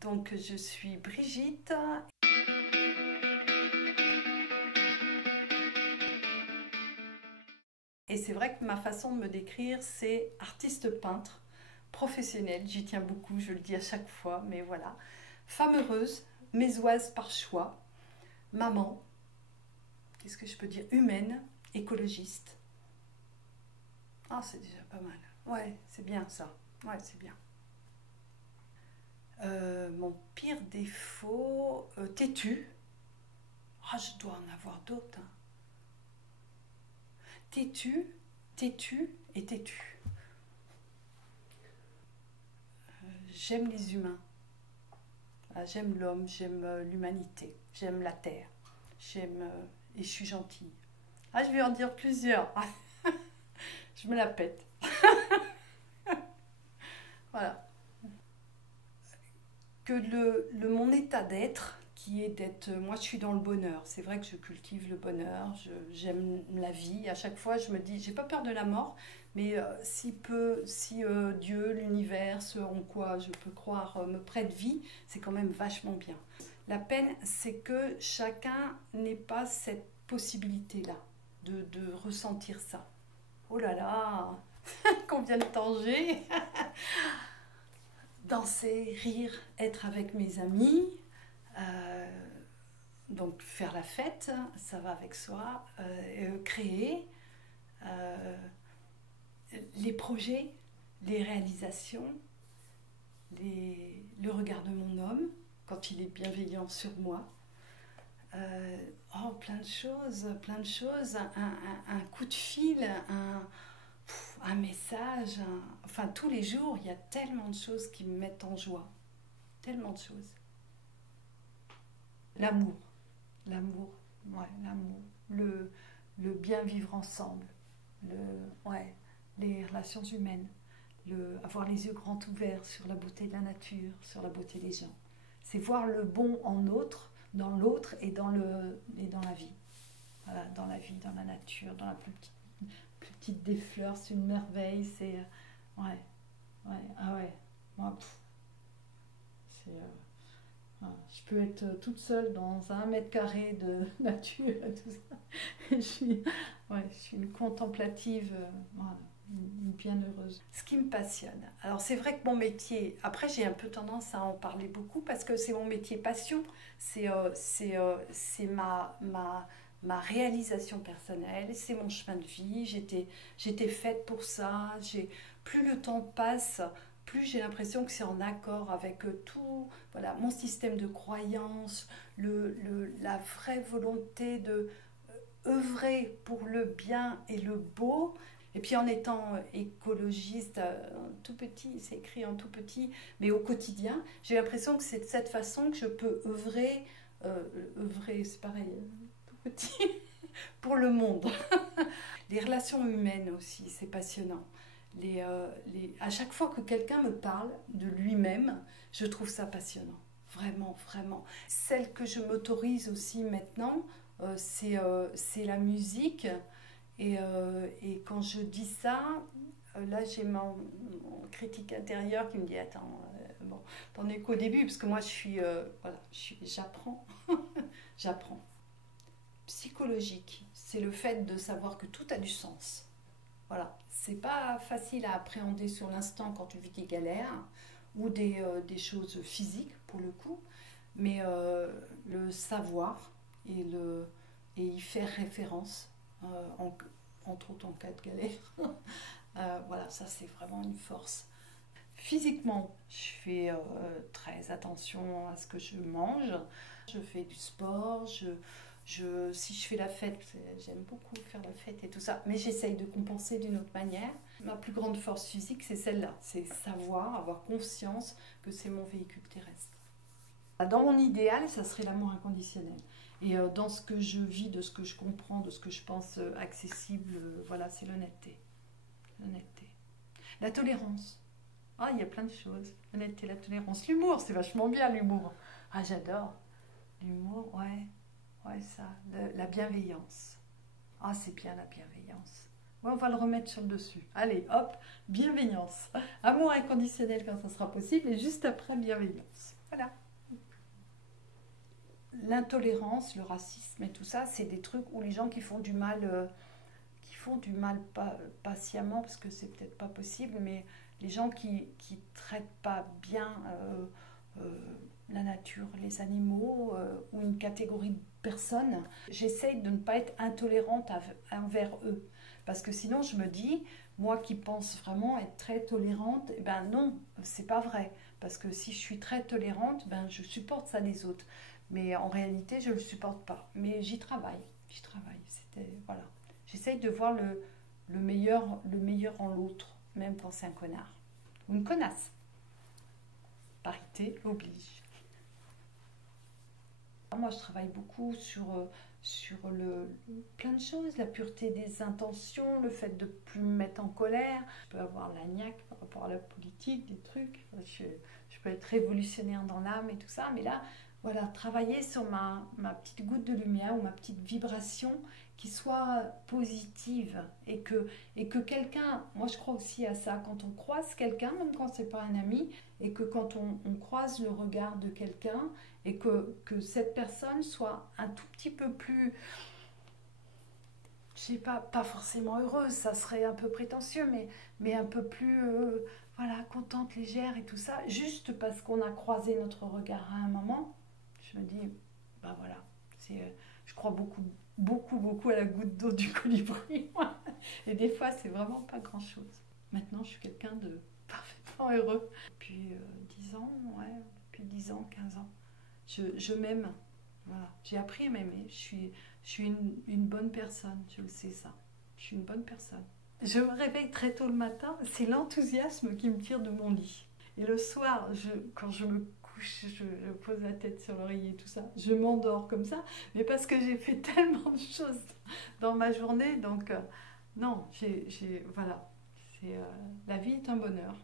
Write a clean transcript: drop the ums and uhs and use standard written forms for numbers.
Donc je suis Brigitte. Et c'est vrai que ma façon de me décrire, c'est artiste peintre, professionnelle, j'y tiens beaucoup, je le dis à chaque fois, mais voilà. Femme heureuse, mésoise par choix, maman, qu'est-ce que je peux dire, humaine, écologiste. Ah, c'est déjà pas mal. Ouais, c'est bien ça. Ouais, c'est bien. Mon pire défaut, têtu. Ah, je dois en avoir d'autres, hein. Têtu, têtu et têtu. J'aime les humains. Ah, j'aime l'homme, j'aime l'humanité, j'aime la terre, j'aime et je suis gentille. Ah, je vais en dire plusieurs. Je me la pète. Voilà. Que mon état d'être, qui est d'être, moi je suis dans le bonheur. C'est vrai que je cultive le bonheur, j'aime la vie. À chaque fois, je me dis, j'ai pas peur de la mort, mais si Dieu, l'univers, ce en quoi je peux croire, me prête vie, c'est quand même vachement bien. La peine, c'est que chacun n'ait pas cette possibilité-là de ressentir ça. Oh là là, combien de temps j'ai. Danser, rire, être avec mes amis, donc faire la fête, ça va avec soi, créer, euh, les projets, les réalisations, le regard de mon homme quand il est bienveillant sur moi. Oh, plein de choses, un coup de fil, un message, enfin tous les jours, il y a tellement de choses qui me mettent en joie, tellement de choses. L'amour, l'amour, ouais, l'amour, le bien vivre ensemble, ouais, les relations humaines, avoir les yeux grands ouverts sur la beauté de la nature, sur la beauté des gens. C'est voir le bon en autre, dans l'autre et dans la vie. Voilà, dans la vie, dans la nature, dans la plus petite des fleurs, c'est une merveille, c'est... ouais, ouais, ah ouais, moi, c'est... je peux être toute seule dans 1 mètre carré de nature et tout ça. Je suis une contemplative, voilà, une bienheureuse. Ce qui me passionne. Alors c'est vrai que mon métier, après j'ai un peu tendance à en parler beaucoup parce que c'est mon métier passion, c'est ma réalisation personnelle, c'est mon chemin de vie, j'étais faite pour ça, plus le temps passe, plus j'ai l'impression que c'est en accord avec tout, voilà, mon système de croyances, la vraie volonté de œuvrer pour le bien et le beau. Et puis en étant écologiste, tout petit, c'est écrit en tout petit, mais au quotidien, j'ai l'impression que c'est de cette façon que je peux œuvrer, c'est pareil, tout petit, pour le monde. Les relations humaines aussi, c'est passionnant. À chaque fois que quelqu'un me parle de lui-même, je trouve ça passionnant. Vraiment, vraiment. Celle que je m'autorise aussi maintenant, c'est la musique. Et quand je dis ça, là j'ai mon critique intérieure qui me dit attends, bon, t'en es qu'au début, parce que moi j'apprends. J'apprends. Psychologique, c'est le fait de savoir que tout a du sens. Voilà, c'est pas facile à appréhender sur l'instant quand tu vis des galères ou des choses physiques pour le coup, mais le savoir et y faire référence, entre autres en cas de galère, voilà, ça c'est vraiment une force. Physiquement, je fais très attention à ce que je mange, je fais du sport, si je fais la fête, j'aime beaucoup faire la fête et tout ça, mais j'essaye de compenser d'une autre manière. Ma plus grande force physique, c'est celle-là, c'est savoir, avoir conscience que c'est mon véhicule terrestre. Dans mon idéal, ça serait l'amour inconditionnel. Et dans ce que je vis, de ce que je comprends, de ce que je pense accessible, voilà, c'est l'honnêteté. L'honnêteté. La tolérance. Ah, il y a plein de choses. L'honnêteté, la tolérance. L'humour, c'est vachement bien l'humour. Ah, j'adore. L'humour, ouais. Ouais, ça. La bienveillance. Ah, c'est bien la bienveillance. Ouais, on va le remettre sur le dessus. Allez, hop, bienveillance. Amour inconditionnel quand ça sera possible et juste après, bienveillance. Voilà. L'intolérance, le racisme et tout ça, c'est des trucs où les gens qui font du mal, patiemment, parce que c'est peut-être pas possible, mais les gens qui traitent pas bien la nature, les animaux ou une catégorie de personnes, j'essaye de ne pas être intolérante envers eux. Parce que sinon, je me dis, moi qui pense vraiment être très tolérante, eh ben non, c'est pas vrai. Parce que si je suis très tolérante, ben je supporte ça des autres. Mais en réalité, je ne le supporte pas. Mais j'y travaille. J'y travaille. Voilà. J'essaye de voir le meilleur en l'autre, même quand c'est un connard. Ou une connasse. Parité oblige. Moi, je travaille beaucoup sur plein de choses, la pureté des intentions, le fait de ne plus me mettre en colère. Je peux avoir la niaque par rapport à la politique, des trucs. Je peux être révolutionnaire dans l'âme et tout ça, mais là, voilà, travailler sur ma petite goutte de lumière ou ma petite vibration qui soit positive et que quelqu'un, moi je crois aussi à ça, quand on croise quelqu'un, même quand c'est pas un ami, et que quand on croise le regard de quelqu'un et que cette personne soit un tout petit peu plus, je sais pas forcément heureuse, ça serait un peu prétentieux, mais un peu plus voilà, contente, légère et tout ça, juste parce qu'on a croisé notre regard à un moment, je me dis, bah voilà, je crois beaucoup à la goutte d'eau du colibri. Et des fois, c'est vraiment pas grand-chose. Maintenant, je suis quelqu'un de parfaitement heureux. Depuis 10 ans, ouais, depuis 10 ans, 15 ans. Je m'aime. Voilà. J'ai appris à m'aimer. Je suis une bonne personne, je le sais ça. Je suis une bonne personne. Je me réveille très tôt le matin, c'est l'enthousiasme qui me tire de mon lit. Et le soir, quand je me couche, je pose la tête sur l'oreiller et tout ça, je m'endors comme ça, mais parce que j'ai fait tellement de choses dans ma journée, donc non, voilà, la vie est un bonheur.